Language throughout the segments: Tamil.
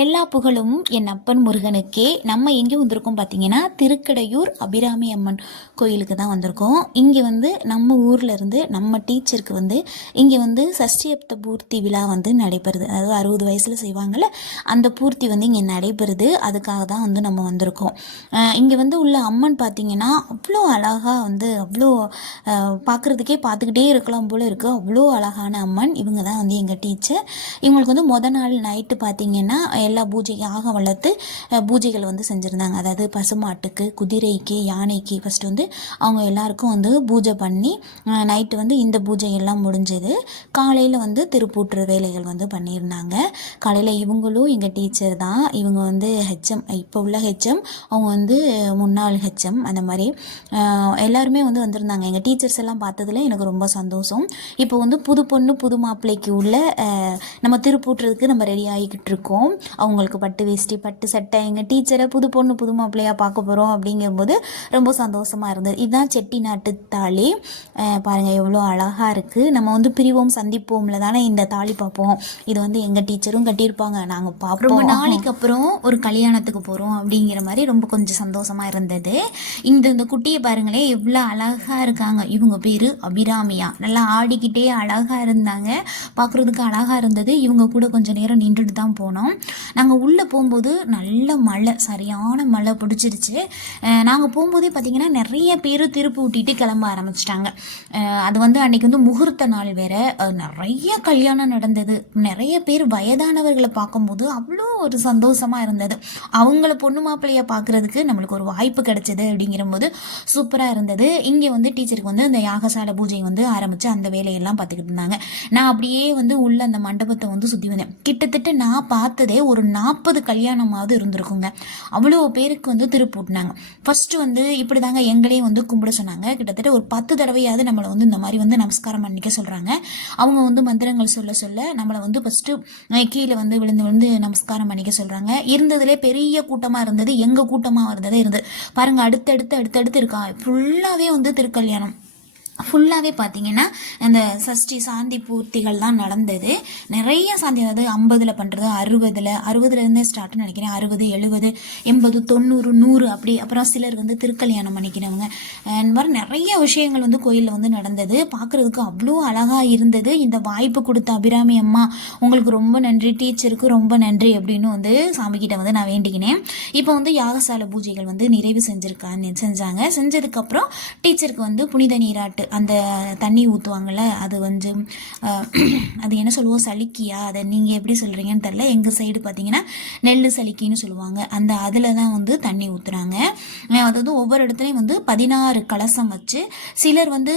எல்லா புகழும் என் அப்பன் முருகனுக்கே. நம்ம எங்கே வந்திருக்கோம் பார்த்தீங்கன்னா, திருக்கடையூர் அபிராமி அம்மன் கோயிலுக்கு தான் வந்திருக்கோம். இங்கே வந்து நம்ம ஊரில் இருந்து நம்ம டீச்சருக்கு வந்து இங்கே வந்து சஷ்டியப்த பூர்த்தி விழா வந்து நடைபெறுது. அதாவது 60 வயசில் செய்வாங்கள்ல, அந்த பூர்த்தி வந்து இங்கே நடைபெறுது. அதுக்காக தான் வந்து நம்ம வந்திருக்கோம். இங்கே வந்து உள்ள அம்மன் பார்த்தீங்கன்னா அவ்வளோ அழகாக வந்து அவ்வளோ பார்க்குறதுக்கே பார்த்துக்கிட்டே இருக்கலாம் போல் இருக்குது. அவ்வளோ அழகான அம்மன். இவங்க தான் வந்து எங்கள் டீச்சர். இவங்களுக்கு வந்து மொதல் நாள் நைட்டு பார்த்தீங்கன்னா எல்லா பூஜையாக வளர்த்து பூஜைகள் வந்து செஞ்சுருந்தாங்க. அதாவது பசுமாட்டுக்கு, குதிரைக்கு, யானைக்கு ஃபஸ்ட்டு வந்து அவங்க எல்லாருக்கும் வந்து பூஜை பண்ணி நைட்டு வந்து இந்த பூஜை எல்லாம் முடிஞ்சது. காலையில் வந்து திருப்பூற்று வேலைகள் வந்து பண்ணியிருந்தாங்க. காலையில் இவங்களும் எங்கள் டீச்சர் தான். இவங்க வந்து ஹெச்எம், இப்போ உள்ள ஹெச்எம், அவங்க வந்து முன்னாள் ஹெச்எம். அந்த மாதிரி எல்லாருமே வந்து வந்திருந்தாங்க. எங்கள் டீச்சர்ஸ் எல்லாம் பார்த்ததுல எனக்கு ரொம்ப சந்தோஷம். இப்போ வந்து புது பொண்ணு புது மாப்பிள்ளைக்கு உள்ள நம்ம திருப்பூற்றுறதுக்கு நம்ம ரெடி ஆகிக்கிட்டு இருக்கோம். அவங்களுக்கு பட்டு வேஷ்டி, பட்டு சட்டை, எங்கள் டீச்சரை புது பொண்ணு புது மாப்பிள்ளையாக பார்க்க போகிறோம் அப்படிங்கும்போது ரொம்ப சந்தோஷமாக இருந்தது. இதுதான் செட்டி நாட்டு தாலி. பாருங்கள் எவ்வளோ அழகாக இருக்குது. நம்ம வந்து பிரிவோம் சந்திப்போம்ல தானே இந்த தாலி பார்ப்போம். இது வந்து எங்கள் டீச்சரும் கட்டியிருப்பாங்க, நாங்கள் பார்ப்போம். ரொம்ப நாளைக்கு அப்புறம் ஒரு கல்யாணத்துக்கு போகிறோம் அப்படிங்கிற மாதிரி ரொம்ப கொஞ்சம் சந்தோஷமாக இருந்தது. இந்த குட்டியை பாருங்களேன் எவ்வளோ அழகாக இருக்காங்க. இவங்க பேர் அபிராமியா. நல்லா ஆடிக்கிட்டே அழகாக இருந்தாங்க, பார்க்குறதுக்கு அழகாக இருந்தது. இவங்க கூட கொஞ்சம் நேரம் நின்றுட்டு தான் போனோம். நாங்கள் உள்ளே போகும்போது நல்ல மழை, சரியான மழை பிடிச்சிருச்சு. நாங்கள் போகும்போதே பார்த்திங்கன்னா நிறைய பேர் திருப்பி ஊட்டிட்டு கிளம்ப ஆரம்பிச்சிட்டாங்க. அது வந்து அன்றைக்கி வந்து முகூர்த்த நாள் வேறு. நிறைய கல்யாணம் நடந்தது. நிறைய பேர் வயதானவர்களை பார்க்கும்போது அவ்வளோ ஒரு சந்தோஷமாக இருந்தது. அவங்கள பொண்ணு மாப்பிள்ளையை பார்க்குறதுக்கு நம்மளுக்கு ஒரு வாய்ப்பு கிடைச்சது அப்படிங்கிற போது சூப்பராக இருந்தது. இங்கே வந்து டீச்சருக்கு வந்து இந்த யாகசாலை பூஜை வந்து ஆரம்பித்து அந்த வேலையெல்லாம் பார்த்துக்கிட்டு இருந்தாங்க. நான் அப்படியே வந்து உள்ள அந்த மண்டபத்தை வந்து சுற்றி வந்தேன். கிட்டத்தட்ட நான் பார்த்ததே ஒரு 40 கல்யாணமாவது இருந்திருக்குங்க. அவ்வளோ பேருக்கு வந்து திருப்பூட்டினாங்க. ஃபஸ்ட்டு வந்து இப்படி தாங்க எங்களையும் வந்து கும்பிட சொன்னாங்க. கிட்டத்தட்ட ஒரு 10 தடவையாவது நம்மளை வந்து இந்த மாதிரி வந்து நமஸ்காரம் பண்ணிக்க சொல்கிறாங்க. அவங்க வந்து மந்திரங்கள் சொல்ல சொல்ல நம்மளை வந்து ஃபஸ்ட்டு கீழே வந்து விழுந்து விழுந்து நமஸ்காரம் பண்ணிக்க சொல்கிறாங்க. இருந்ததுலே பெரிய கூட்டமாக இருந்தது, எங்கள் கூட்டமாக இருந்தது. பாருங்கள், அடுத்தடுத்து இருக்கா. ஃபுல்லாகவே வந்து திருக்கல்யாணம். ஃபுல்லாகவே பார்த்தீங்கன்னா அந்த சஷ்டி சாந்தி பூர்த்திகள் தான் நடந்தது. நிறைய சாந்தி, அதாவது 50 பண்ணுறது, 60லேருந்தே ஸ்டார்ட்னு நினைக்கிறேன். 60, 70, 80, 90, 100 அப்படி. அப்புறம் சிலர் வந்து திருக்கல்யாணம் பண்ணிக்கிறவங்க. இந்த மாதிரி நிறைய விஷயங்கள் வந்து கோயிலில் வந்து நடந்தது. பார்க்குறதுக்கு அவ்வளோ அழகாக இருந்தது. இந்த வாய்ப்பு கொடுத்த அபிராமி அம்மா உங்களுக்கு ரொம்ப நன்றி, டீச்சருக்கு ரொம்ப நன்றி அப்படின்னு வந்து சாமிக்கிட்ட வந்து நான் வேண்டிக்கினேன். இப்போ வந்து யாகசாலை பூஜைகள் வந்து நிறைவு செஞ்சாங்க. செஞ்சதுக்கப்புறம் டீச்சருக்கு வந்து புனித நீராட்டு, அந்த தண்ணி ஊற்றுவாங்கள்ல, அது வந்து அது என்ன சொல்லுவோம், சலிக்கியா, அதை நீங்கள் எப்படி சொல்கிறீங்கன்னு தெரில. எங்கள் சைடு பார்த்தீங்கன்னா நெல் சலிக்கின்னு சொல்லுவாங்க. அந்த அதில் தான் வந்து தண்ணி ஊற்றுறாங்க. அதாவது ஒவ்வொரு இடத்துலையும் வந்து 16 கலசம் வச்சு, சிலர் வந்து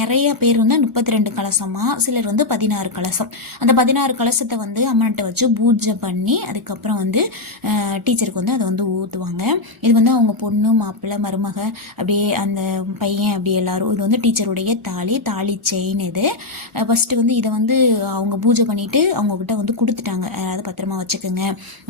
நிறைய பேர் வந்து 32 கலசமாக, சிலர் வந்து 16 கலசம். அந்த 16 கலசத்தை வந்து அம்மன்கிட்ட வச்சு பூஜை பண்ணி அதுக்கப்புறம் வந்து டீச்சருக்கு வந்து அதை வந்து ஊற்றுவாங்க. இது வந்து அவங்க பொண்ணு, மாப்பிள்ளை, மருமக, அப்படியே அந்த பையன், அப்படி எல்லாரும். இது வந்து டீச்சருடைய தாலி செயின். இது ஃபஸ்ட்டு வந்து இதை வந்து அவங்க பூஜை பண்ணிவிட்டு அவங்கக்கிட்ட வந்து கொடுத்துட்டாங்க. அதாவது பத்திரமா வச்சுக்கோங்க,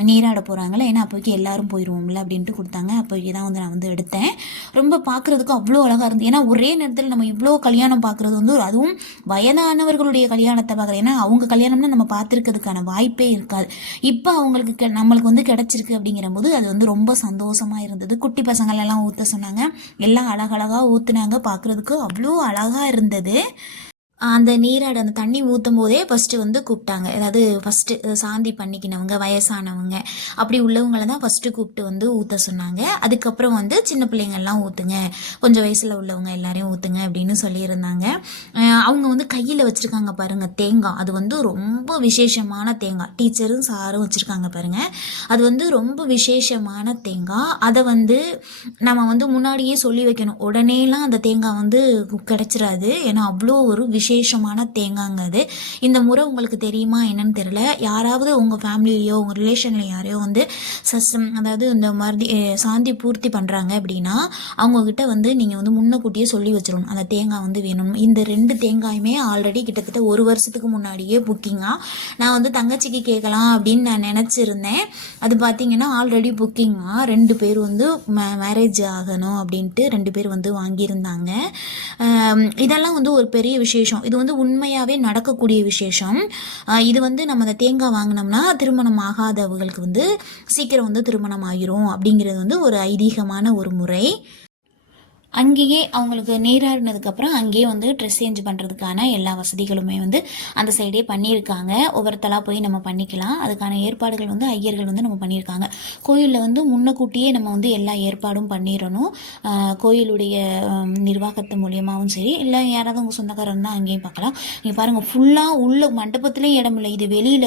நீராட போகிறாங்களே, ஏன்னா அப்போக்கி எல்லாரும் போயிடுவோம்ல அப்படின்ட்டு கொடுத்தாங்க. அப்போக்கி தான் வந்து நான் வந்து எடுத்தேன். ரொம்ப பார்க்குறதுக்கு அவ்வளோ அழகாக இருந்தது. ஏன்னா ஒரே நேரத்தில் நம்ம இவ்வளோ கல்யாணம் பார்க்குறது வந்து, அதுவும் வயதானவர்களுடைய கல்யாணத்தை பார்க்குறேன். ஏன்னா அவங்க கல்யாணம்னா நம்ம பார்த்துருக்கிறதுக்கான வாய்ப்பே இருக்காது. இப்போ அவங்களுக்கு நம்மளுக்கு வந்து கிடச்சிருக்கு அப்படிங்கிற போது அது வந்து ரொம்ப சந்தோஷமாக இருந்தது. குட்டி பசங்களெல்லாம் ஊற்ற சொன்னாங்க. எல்லாம் அழகழகாக ஊற்றுனாங்க. பார்க்குறதுக்கு அவ்வளோ அழகாக இருந்தது. அந்த நீராட அந்த தண்ணி ஊற்றும் போதே ஃபஸ்ட்டு வந்து கூப்பிட்டாங்க. அதாவது ஃபஸ்ட்டு சாந்தி பண்ணிக்கினவங்க, வயசானவங்க, அப்படி உள்ளவங்களை தான் ஃபஸ்ட்டு கூப்பிட்டு வந்து ஊற்ற சொன்னாங்க. அதுக்கப்புறம் வந்து சின்ன பிள்ளைங்கள்லாம் ஊற்றுங்க, கொஞ்சம் வயசில் உள்ளவங்க எல்லாரையும் ஊற்றுங்க அப்படின்னு சொல்லியிருந்தாங்க. அவங்க வந்து கையில் வச்சுருக்காங்க பாருங்கள் தேங்காய். அது வந்து ரொம்ப விசேஷமான தேங்காய். டீச்சரும் சாரும் வச்சுருக்காங்க பாருங்கள். அது வந்து ரொம்ப விசேஷமான தேங்காய். அதை வந்து நம்ம வந்து முன்னாடியே சொல்லி வைக்கணும். உடனேலாம் அந்த தேங்காய் வந்து கிடச்சிடாது. ஏன்னா அவ்வளோ ஒரு விசேஷமான தேங்காங்க அது. இந்த முறை உங்களுக்கு தெரியுமா என்னன்னு தெரியல. யாராவது உங்கள் ஃபேமிலியிலையோ உங்கள் ரிலேஷனில் யாரையோ வந்து அதாவது இந்த மாதிரி சாந்தி பூர்த்தி பண்ணுறாங்க அப்படின்னா அவங்கக்கிட்ட வந்து நீங்கள் வந்து முன்னக்கூட்டியே சொல்லி வச்சிடணும், அந்த தேங்காய் வந்து வேணும். இந்த 2 தேங்காயுமே ஆல்ரெடி கிட்டத்தட்ட 1 வருஷத்துக்கு முன்னாடியே புக்கிங்காக நான் வந்து தங்கச்சிக்கு கேட்கலாம் அப்படின்னு நான் நினச்சிருந்தேன். அது பார்த்தீங்கன்னா ஆல்ரெடி புக்கிங்காக 2 பேர் வந்து மேரேஜ் ஆகணும் அப்படின்ட்டு 2 பேர் வந்து வாங்கியிருந்தாங்க. இதெல்லாம் வந்து ஒரு பெரிய விசேஷம். விசேஷம். இது வந்து உண்மையாகவே நடக்கக்கூடிய விசேஷம். இது வந்து நம்ம அந்த தேங்காய் வாங்கினோம்னா திருமணம் ஆகாதவங்களுக்கு வந்து சீக்கிரம் வந்து திருமணம் ஆகிரும் அப்படிங்கிறது வந்து ஒரு ஐதீகமான ஒரு முறை. அங்கேயே அவங்களுக்கு நீராடினதுக்கப்புறம் அங்கேயே வந்து ட்ரெஸ் சேஞ்ச் பண்ணுறதுக்கான எல்லா வசதிகளுமே வந்து அந்த சைடே பண்ணியிருக்காங்க. ஒவ்வொருத்தலாக போய் நம்ம பண்ணிக்கலாம். அதுக்கான ஏற்பாடுகள் வந்து ஐயர்கள் வந்து நம்ம பண்ணியிருக்காங்க. கோயிலில் வந்து முன்னக்கூட்டியே நம்ம வந்து எல்லா ஏற்பாடும் பண்ணிடணும். கோயிலுடைய நிர்வாகத்து மூலியமாகவும் சரி, இல்லை யாராவது உங்கள் சொந்தக்காரர் தான் அங்கேயும் பார்க்கலாம். நீங்கள் பாருங்கள், ஃபுல்லாக உள்ள மண்டபத்துலேயும் இடம் இல்லை. இது வெளியில்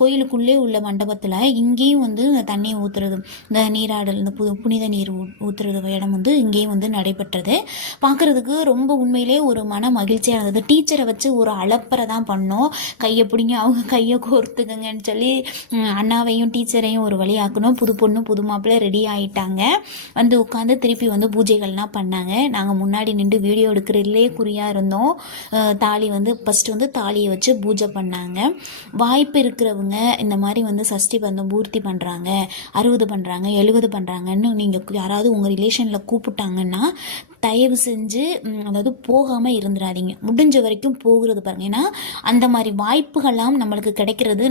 கோயிலுக்குள்ளே உள்ள மண்டபத்தில் இங்கேயும் வந்து தண்ணி ஊற்றுறது, இந்த நீராடல், இந்த புனித நீர் ஊற்றுறது இடம் வந்து இங்கேயும் வந்து நடைபெற்றது. பார்க்குறதுக்கு ரொம்ப உண்மையிலே ஒரு மன மகிழ்ச்சியாக இருந்தது. டீச்சரை வச்சு ஒரு அலப்பறை தான் பண்ணோம். கையை பிடிங்க, அவங்க கையை கோர்த்துக்குங்கன்னு சொல்லி அண்ணாவையும் டீச்சரையும் ஒரு வழி ஆக்கணும். புது பொண்ணு புது மாப்பிள்ளை ரெடி ஆகிட்டாங்க. வந்து உட்காந்து திருப்பி வந்து பூஜைகள்லாம் பண்ணாங்க. நாங்கள் முன்னாடி நின்று வீடியோ எடுக்கிறதுலே குறியாக இருந்தோம். தாலி வந்து ஃபஸ்ட்டு வந்து தாலியை வச்சு பூஜை பண்ணாங்க. வாய்ப்பு இருக்கிறவங்க இந்த மாதிரி வந்து சஷ்டி பந்தம் பூர்த்தி பண்ணுறாங்க, 60 பண்ணுறாங்க, 70 பண்ணுறாங்கன்னு நீங்கள் யாராவது உங்கள் ரிலேஷனில் கூப்பிட்டாங்கன்னா தயவு செஞ்சு அதாவது போகாமல் இருந்துடாதீங்க. முடிஞ்ச வரைக்கும் போகிறது பாருங்கள். ஏன்னா அந்த மாதிரி வாய்ப்புகள்லாம் நம்மளுக்கு கிடைக்கிறது.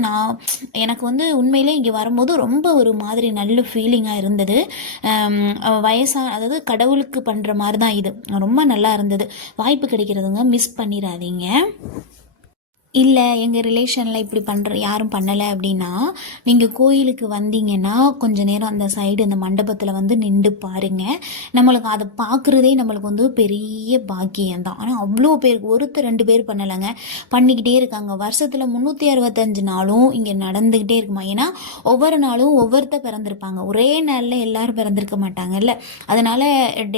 எனக்கு வந்து உண்மையிலே இங்கே வரும்போது ரொம்ப ஒரு மாதிரி நல்ல ஃபீலிங்காக இருந்தது. அதாவது கடவுளுக்கு பண்ணுற மாதிரி தான் இது. ரொம்ப நல்லா இருந்தது. வாய்ப்பு கிடைக்கிறதுங்க மிஸ் பண்ணிடாதீங்க. இல்லை எங்கள் ரிலேஷனில் இப்படி யாரும் பண்ணலை அப்படின்னா நீங்கள் கோயிலுக்கு வந்தீங்கன்னா கொஞ்சம் நேரம் அந்த சைடு அந்த மண்டபத்தில் வந்து நின்று பாருங்கள். நம்மளுக்கு அதை பார்க்குறதே நம்மளுக்கு வந்து பெரிய பாக்கியம்தான். ஆனால் அவ்வளோ பேருக்கு ஒருத்தர் 2 பேர் பண்ணலைங்க, பண்ணிக்கிட்டே இருக்காங்க. வருஷத்தில் 365 நாளும் இங்கே நடந்துக்கிட்டே இருக்குமா. ஏன்னா ஒவ்வொரு நாளும் ஒவ்வொருத்தர் பிறந்திருப்பாங்க. ஒரே நாளில் எல்லோரும் பிறந்திருக்க மாட்டாங்கல்ல. அதனால்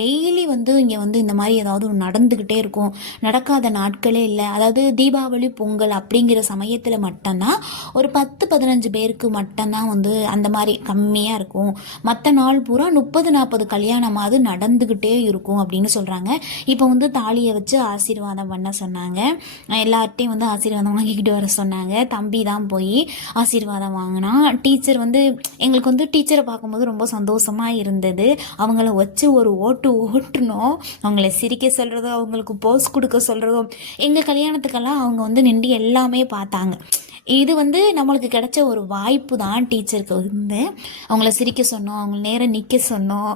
டெய்லி வந்து இங்கே வந்து இந்த மாதிரி ஏதாவது ஒன்று நடந்துக்கிட்டே இருக்கும். நடக்காத நாட்களே இல்லை. அதாவது தீபாவளி, பொங்கல் அப்படிங்கிற சமயத்தில் மட்டும்தான் ஒரு 10-15 பேருக்கு மட்டும்தான் வந்து அந்த மாதிரி கம்மியாக இருக்கும். மற்ற நாள் பூரா 30-40 கல்யாணமாவது நடந்துக்கிட்டே இருக்கும் அப்படின்னு சொல்கிறாங்க. இப்போ வந்து தாலியை வச்சு ஆசீர்வாதம் பண்ண சொன்னாங்க. எல்லார்ட்டையும் வந்து ஆசீர்வாதம் வாங்கிக்கிட்டு வர சொன்னாங்க. தம்பி தான் போய் ஆசீர்வாதம் வாங்கினா. டீச்சர் வந்து எங்களுக்கு வந்து டீச்சரை பார்க்கும்போது ரொம்ப சந்தோஷமாக இருந்தது. அவங்கள வச்சு ஒரு ஓட்டுனோம். அவங்கள சிரிக்க சொல்கிறதோ, அவங்களுக்கு போஸ் கொடுக்க சொல்கிறதோ, எங்கள் கல்யாணத்துக்கெல்லாம் அவங்க வந்து நின்று எல்லாமே பார்த்தாங்க. இது வந்து நம்மளுக்கு கிடைச்ச ஒரு வாய்ப்பு தான். டீச்சருக்கு வந்து அவங்கள சிரிக்க சொன்னோம், அவங்கள நேரம் நிற்க சொன்னோம்,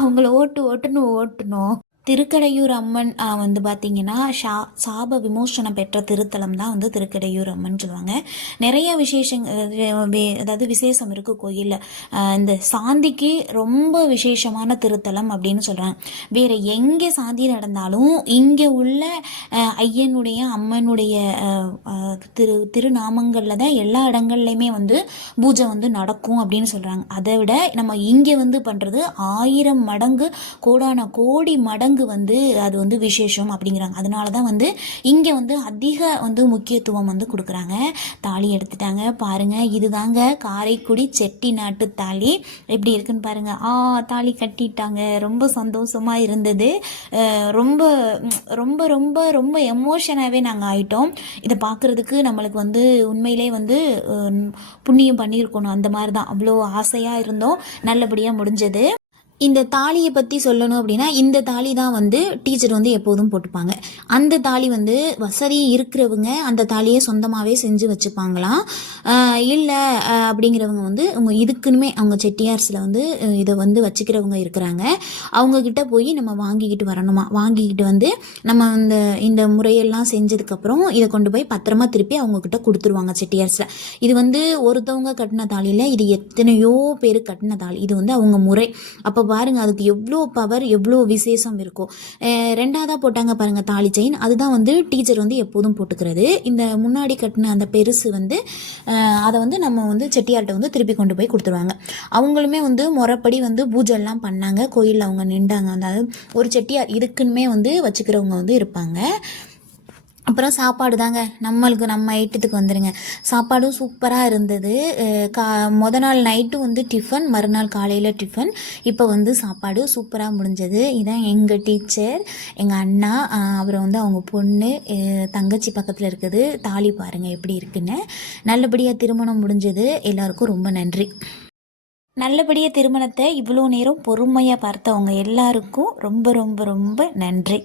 அவங்கள ஓட்டுனோம். திருக்கடையூர் அம்மன் வந்து பார்த்திங்கன்னா சாப விமோசனம் பெற்ற திருத்தலம் தான் வந்து திருக்கடையூர் அம்மன் சொல்லுவாங்க. நிறைய அதாவது விசேஷம் இருக்குது கோயிலில். இந்த சாந்திக்கு ரொம்ப விசேஷமான திருத்தலம் அப்படின்னு சொல்கிறாங்க. வேறு எங்கே சாந்தி நடந்தாலும் இங்கே உள்ள ஐயனுடைய அம்மனுடைய திருநாமங்களில் தான் எல்லா இடங்கள்லையுமே வந்து பூஜை வந்து நடக்கும் அப்படின்னு சொல்கிறாங்க. அதை விட நம்ம இங்கே வந்து பண்ணுறது 1000 மடங்கு கோடி மடங்கு வந்து அது வந்து விசேஷம் அப்படிங்கிறாங்க. அதனால தான் வந்து இங்கே வந்து அதிக வந்து முக்கியத்துவம் வந்து கொடுக்குறாங்க. தாலி எடுத்துட்டாங்க பாருங்கள். இதுதாங்க காரைக்குடி செட்டி நாட்டு தாலி. எப்படி இருக்குன்னு பாருங்கள். தாலி கட்டிட்டாங்க. ரொம்ப சந்தோஷமாக இருந்தது. ரொம்ப ரொம்ப ரொம்ப ரொம்ப எமோஷனாகவே நாங்கள் ஆயிட்டோம். இதை பார்க்குறதுக்கு நம்மளுக்கு வந்து உண்மையிலே வந்து புண்ணியம் பண்ணியிருக்கணும். அந்த மாதிரி தான் அவ்வளோ ஆசையாக இருந்தோம். நல்லபடியாக முடிஞ்சது. இந்த தாலியை பற்றி சொல்லணும் அப்படின்னா, இந்த தாலி தான் வந்து டீச்சர் வந்து எப்போதும் போட்டுப்பாங்க. அந்த தாலி வந்து வசதி இருக்கிறவங்க அந்த தாலியை சொந்தமாகவே செஞ்சு வச்சுப்பாங்களாம். இல்லை அப்படிங்கிறவங்க வந்து இதுக்குன்னுமே அவங்க செட்டியார்ஸில் வந்து இதை வந்து வச்சுக்கிறவங்க இருக்கிறாங்க. அவங்கக்கிட்ட போய் நம்ம வாங்கிக்கிட்டு வரணுமா. வாங்கிக்கிட்டு வந்து நம்ம இந்த முறையெல்லாம் செஞ்சதுக்கப்புறம் இதை கொண்டு போய் பத்திரமா திருப்பி அவங்கக்கிட்ட கொடுத்துருவாங்க செட்டியார்ஸில். இது வந்து ஒருத்தவங்க கட்டின தாலியில் இது எத்தனையோ பேர் கட்டின தாலி. இது வந்து அவங்க முறை. அப்போ பாருங்க, அதுக்கு எவ்வளோ பவர், எவ்வளோ விசேஷம் இருக்கும். 2ஆவதாக போட்டாங்க பாருங்க தாலி செயின். அதுதான் வந்து டீச்சர் வந்து எப்போதும் போட்டுக்கிறது. இந்த முன்னாடி கட்டின அந்த பெருசு வந்து அதை வந்து நம்ம வந்து செட்டியார்கிட்ட வந்து திருப்பி கொண்டு போய் கொடுத்துருவாங்க. அவங்களுமே வந்து முறைப்படி வந்து பூஜைலாம் பண்ணாங்க. கோயிலில் அவங்க நின்றாங்க. அதாவது ஒரு செட்டியார் இதுக்குன்னுமே வந்து வச்சுக்கிறவங்க வந்து இருப்பாங்க. அப்புறம் சாப்பாடு தாங்க. நம்ம ஐட்டத்துக்கு வந்துடுங்க. சாப்பாடும் சூப்பராக இருந்தது. நாள் நைட்டும் வந்து டிஃபன், மறுநாள் காலையில் டிஃபன், இப்போ வந்து சாப்பாடு சூப்பராக முடிஞ்சது. இதான் எங்கள் டீச்சர், எங்கள் அண்ணா, அப்புறம் வந்து அவங்க பொண்ணு, தங்கச்சி பக்கத்தில் இருக்குது. தாலி பாருங்கள் எப்படி இருக்குன்னு. நல்லபடியாக திருமணம் முடிஞ்சது. எல்லாருக்கும் ரொம்ப நன்றி. நல்லபடியாக திருமணத்தை இவ்வளோ நேரம் பொறுமையாக பார்த்தவங்க எல்லாருக்கும் ரொம்ப ரொம்ப ரொம்ப நன்றி.